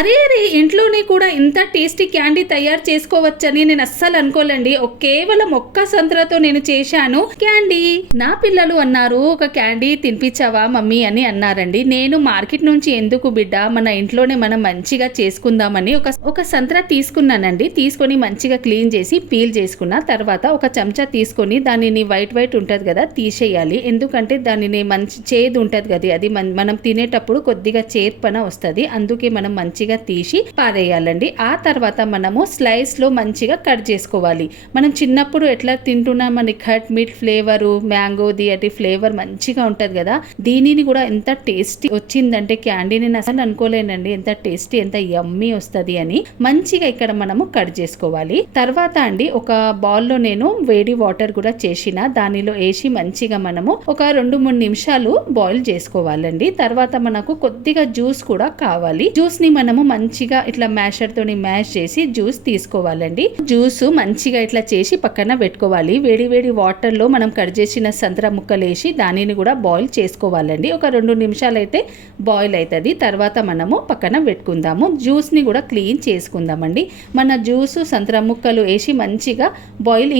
అరే అరే, ఇంట్లోనే కూడా ఇంత టేస్టీ క్యాండీ తయారు చేసుకోవచ్చని నేను అస్సలు అనుకోలేండి. కేవలం ఒక్క సంత్రతో నేను చేశాను క్యాండీ. నా పిల్లలు అన్నారు, ఒక క్యాండీ తినిపించావా మమ్మీ అని అన్నారండి. నేను మార్కెట్ నుంచి ఎందుకు బిడ్డ, మన ఇంట్లోనే మనం మంచిగా చేసుకుందామని ఒక సంత్ర తీసుకున్నానండి. తీసుకొని మంచిగా క్లీన్ చేసి పీల్ చేసుకున్న తర్వాత ఒక చెంచా తీసుకొని దానిని వైట్ ఉంటది కదా తీసేయాలి. ఎందుకంటే దానిని మంచి చేదు ఉంటది కదా, అది మనం తినేటప్పుడు కొద్దిగా చేర్పన వస్తుంది. అందుకే మనం మంచిగా తీసి పారేయాలండి. ఆ తర్వాత మనము స్లైస్ లో మంచిగా కట్ చేసుకోవాలి. మనం చిన్నప్పుడు ఎట్లా తింటున్నాం, మన కట్ మీట్ ఫ్లేవరు, మ్యాంగోది అది ఫ్లేవర్ మంచిగా ఉంటది కదా, దీనిని కూడా ఎంత టేస్టీ వచ్చిందంటే క్యాండీ నేను అసలు అనుకోలేనండి, ఎంత టేస్టీ ఎంత యమ్మీ వస్తుంది అని. మంచిగా ఇక్కడ మనము కట్ చేసుకోవాలి. తర్వాత అండి ఒక బౌల్లో నేను వేడి వాటర్ కూడా చేసిన దానిలో వేసి మంచిగా మనము ఒక 2-3 నిమిషాలు బాయిల్ చేసుకోవాలండి. తర్వాత మనకు కొద్దిగా జ్యూస్ కూడా కావాలి. జ్యూస్ ని మనము మంచిగా ఇట్లా మ్యాషర్ తోని మ్యాష్ చేసి జ్యూస్ తీసుకోవాలండి. జ్యూస్ మంచిగా ఇట్లా చేసి పక్కన పెట్టుకోవాలి. వేడి వాటర్ లో మనం కట్ చేసిన సంత్ర ముక్కలు వేసి దానిని కూడా బాయిల్ చేసుకోవాలండి. ఒక 2 నిమిషాలు అయితే బాయిల్ అవుతుంది. తర్వాత మనము పక్కన పెట్టుకుందాము. జ్యూస్ ని కూడా క్లీన్ చేసుకుందామండి. మన జ్యూస్ సంత్ర ముక్కలు వేసి మంచిగా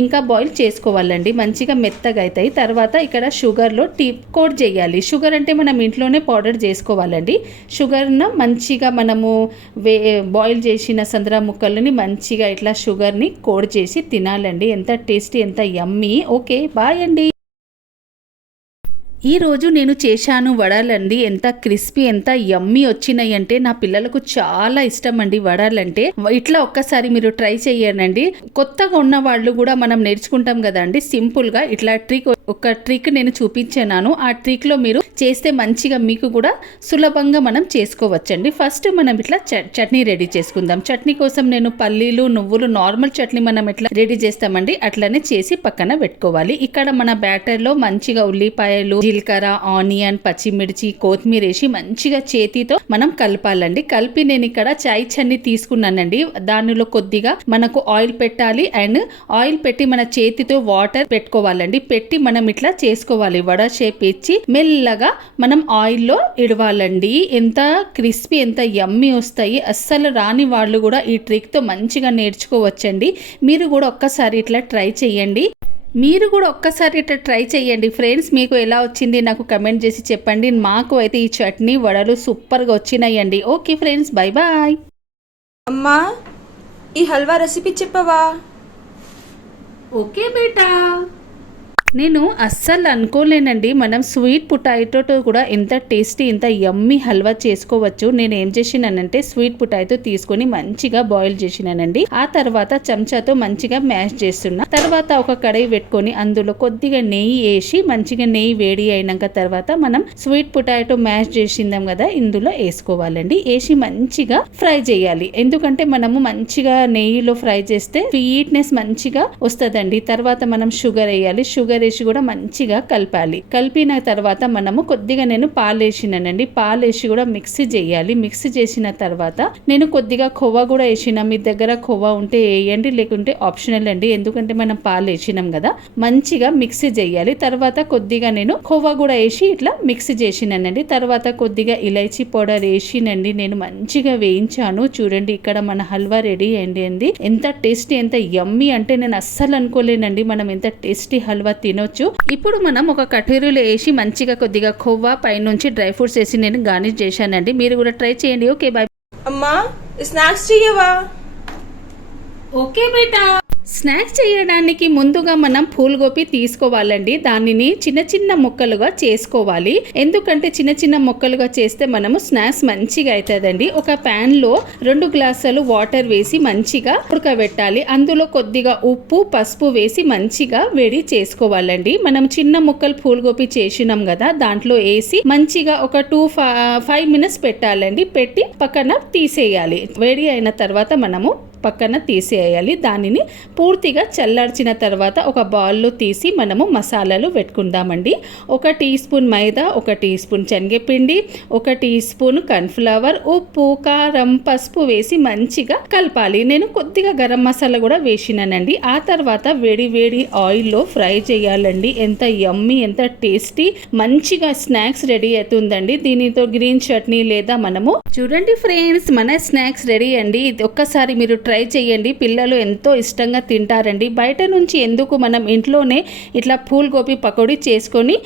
ఇంకా బాయిల్ చేసుకోవాలండి. మంచిగా మెత్తగా అవుతాయి. తర్వాత ఇక్కడ షుగర్ లో టీ కోట్ చేయాలి. షుగర్ అంటే మనం ఇంట్లోనే పౌడర్ చేసుకోవాలండి. షుగర్ను మంచిగా మనము బాయిల్ చేసిన సంద్ర ముక్కలని మంచిగా ఇట్లా షుగర్ని కోడ్ చేసి తినాలండి. ఎంత టేస్టీ, ఎంత యమ్మీ. ఓకే, బాయ్ అండి. ఈ రోజు నేను చేశాను వడలండి. ఎంత క్రిస్పీ, ఎంత యమ్మీ వచ్చినాయి అంటే నా పిల్లలకు చాలా ఇష్టం అండి వడలంటే. ఇట్లా ఒక్కసారి మీరు ట్రై చేయండి. కొత్తగా ఉన్న వాళ్ళు కూడా మనం నేర్చుకుంటాం కదా అండి, సింపుల్ గా ఇట్లా ఒక ట్రిక్ నేను చూపించాను. ఆ ట్రిక్ లో మీరు చేస్తే మంచిగా మీకు కూడా సులభంగా మనం చేసుకోవచ్చండి. ఫస్ట్ మనం ఇట్లా చట్నీ రెడీ చేసుకుందాం. చట్నీ కోసం నేను పల్లీలు, నువ్వులు, నార్మల్ చట్నీ మనం ఎట్లా రెడీ చేస్తామండి అట్లనే చేసి పక్కన పెట్టుకోవాలి. ఇక్కడ మన బ్యాటర్ లో మంచిగా ఉల్లిపాయలు, జీలకర్ర, ఆనియన్, పచ్చిమిర్చి, కొత్తిమీర వేసి మంచిగా చేతితో మనం కలపాలండి. కలిపి నేను ఇక్కడ చాయ్ చన్ని తీసుకున్నానండి. దానిలో కొద్దిగా మనకు ఆయిల్ పెట్టాలి. అండ్ ఆయిల్ పెట్టి మన చేతితో వాటర్ పెట్టుకోవాలండి. పెట్టి మనం ఇట్లా చేసుకోవాలి. వడ షేప్ ఇచ్చి మెల్లగా మనం ఆయిల్లో ఇడవాలండి. ఎంత క్రిస్పీ, ఎంత యమ్మీ వస్తాయి. అస్సలు రాని వాళ్ళు కూడా ఈ ట్రిక్ తో మంచిగా నేర్చుకోవచ్చండి. మీరు కూడా ఒక్కసారి ఇట్లా ట్రై చేయండి. ఫ్రెండ్స్. మీకు ఎలా వచ్చింది నాకు కమెంట్ చేసి చెప్పండి. మాకు అయితే ఈ చట్నీ వడలు సూపర్గా వచ్చినాయండి. Okay friends, bye bye. అమ్మా, ఈ హల్వా రెసిపీ చెప్పవా? ఓకే బేటా. నేను అస్సలు అనుకోలేనండి, మనం స్వీట్ పొటాటోతో కూడా ఎంత టేస్టీ, ఎంత యమ్మీ హల్వా చేసుకోవచ్చు. నేను ఏం చేసినానంటే స్వీట్ పొటాటో తీసుకొని మంచిగా బాయిల్ చేసినానండి. ఆ తర్వాత చెంచాతో మంచిగా మ్యాష్ చేస్తున్నా. తర్వాత ఒక కడాయి పెట్టుకొని అందులో కొద్దిగా నెయ్యి వేసి మంచిగా నెయ్యి వేడి అయినాక తర్వాత మనం స్వీట్ పొటాటో మ్యాష్ చేసిందాం కదా ఇందులో వేసుకోవాలండి. వేసి మంచిగా ఫ్రై చేయాలి. ఎందుకంటే మనము మంచిగా నెయ్యిలో ఫ్రై చేస్తే స్వీట్నెస్ మంచిగా వస్తుందండి. తర్వాత మనం షుగర్ వేయాలి. షుగర్ వేసి కూడా మంచిగా కలపాలి. కలిపిన తర్వాత మనము కొద్దిగా నేను పాలు వేసినానండి. పాలు వేసి కూడా మిక్సీ చేయాలి. మిక్సీ చేసిన తర్వాత నేను కొద్దిగా ఖోవా కూడా వేసిన. మీ దగ్గర ఖోవా ఉంటే వేయండి, లేకుంటే ఆప్షనల్ అండి. ఎందుకంటే మనం పాలు వేసినాం కదా. మంచిగా మిక్సీ చేయాలి. తర్వాత కొద్దిగా నేను ఖోవా కూడా వేసి ఇట్లా మిక్సీ చేసినానండి. తర్వాత కొద్దిగా ఇలైచీ పౌడర్ వేసినండి. నేను మంచిగా వేయించాను. చూడండి, ఇక్కడ మన హల్వా రెడీ అయింది. ఎంత టేస్టీ, ఎంత యమ్మీ అంటే నేను అస్సలు అనుకోలేనండి మనం ఎంత టేస్టీ హల్వా తినొచ్చు. ఇప్పుడు మనం ఒక కటోరీలో వేసి మంచిగా కొద్దిగా ఖోవా పైనుంచి డ్రై ఫ్రూట్స్ వేసి నేను గార్నిష్ చేశానండి. మీరు కూడా ట్రై చేయండి. Okay bye. అమ్మా, స్నాక్స్ చేయవా? ఓకే బేటా. స్నాక్స్ చేయడానికి ముందుగా మనం పూలగోపి తీసుకోవాలండి. దానిని చిన్న చిన్న ముక్కలుగా చేసుకోవాలి. ఎందుకంటే చిన్న చిన్న ముక్కలుగా చేస్తే మనము స్నాక్స్ మంచిగా అవుతుందండి. ఒక ప్యాన్ లో 2 గ్లాసులు వాటర్ వేసి మంచిగా ఉడకబెట్టాలి. అందులో కొద్దిగా ఉప్పు, పసుపు వేసి మంచిగా వేడి చేసుకోవాలండి. మనం చిన్న ముక్కలు పూలగోపి చేసినాం కదా, దాంట్లో వేసి మంచిగా ఒక 2-5 మినిట్స్ పెట్టాలండి. పెట్టి పక్కన తీసేయాలి. వేడి అయిన తర్వాత మనము పక్కన తీసేయాలి. దానిని పూర్తిగా చల్లార్చిన తర్వాత ఒక బౌల్లో తీసి మనము మసాలాలు పెట్టుకుందామండి. 1 టీ స్పూన్ మైదా, 1 టీ స్పూన్ శనగపిండి, 1 టీ స్పూన్ కార్న్ఫ్లవర్, ఉప్పు, కారం, పసుపు వేసి మంచిగా కలపాలి. నేను కొద్దిగా గరం మసాలా కూడా వేసినానండి. ఆ తర్వాత వేడి వేడి ఆయిల్లో ఫ్రై చేయాలండి. ఎంత యమ్మీ, ఎంత టేస్టీ మంచిగా స్నాక్స్ రెడీ అవుతుందండి. దీనితో గ్రీన్ చట్నీ లేదా మనము చూడండి ఫ్రెండ్స్, మన స్నాక్స్ రెడీ అండి. ఇది ఒక్కసారి మీరు ట్రై చేయండి. పిల్లలు ఎంతో ఇష్టంగా తింటారండి. బయట నుంచి ఎందుకు, మనం ఇంట్లోనే ఇట్లా ఫూల్ గోబీ పకోడీ చేసుకొని.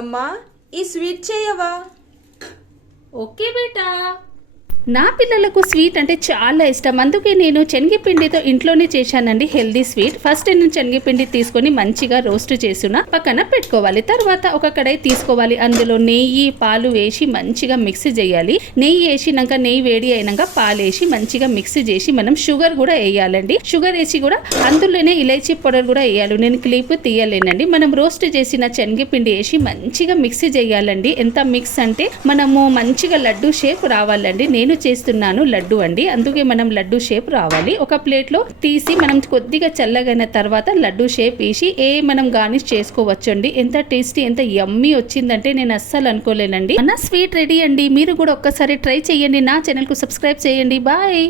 అమ్మా ఈ స్వీట్ చేయవా? ఓకే బేటా. నా పిల్లలకు స్వీట్ అంటే చాలా ఇష్టం, అందుకే నేను శనగపిండితో ఇంట్లోనే చేశానండి హెల్దీ స్వీట్. ఫస్ట్ నేను శనగపిండి తీసుకొని మంచిగా రోస్ట్ చేసుకున్న పక్కన పెట్టుకోవాలి. తర్వాత ఒక కడాయి తీసుకోవాలి. అందులో నెయ్యి, పాలు వేసి మంచిగా మిక్సీ చేయాలి. నెయ్యి వేసినాక, నెయ్యి వేడి అయినాక పాలు వేసి మంచిగా మిక్సీ చేసి మనం షుగర్ కూడా వేయాలండి. షుగర్ వేసి కూడా అందులోనే ఇలైచీ పౌడర్ కూడా వేయాలి. నేను క్లిప్ తీయలేనండి. మనం రోస్ట్ చేసిన శనగపిండి వేసి మంచిగా మిక్సీ చేయాలండి. ఎంత మిక్స్ అంటే మనము మంచిగా లడ్డు షేప్ రావాలండి. నేను చేస్తున్నాను లడ్డు అండి, అందుకే మనం లడ్డు షేప్ రావాలి. ఒక ప్లేట్లో తీసి మనం కొద్దిగా చల్లగైన తర్వాత లడ్డు షేప్ వేసి మనం గార్నిష్ చేసుకోవచ్చు అండి. ఎంత టేస్టీ, ఎంత యమ్మీ వచ్చిందంటే నేను అస్సలు అనుకోలేనండి. మన స్వీట్ రెడీ అండి. మీరు కూడా ఒక్కసారి ట్రై చేయండి. నా ఛానల్కు సబ్స్క్రైబ్ చేయండి. బాయ్.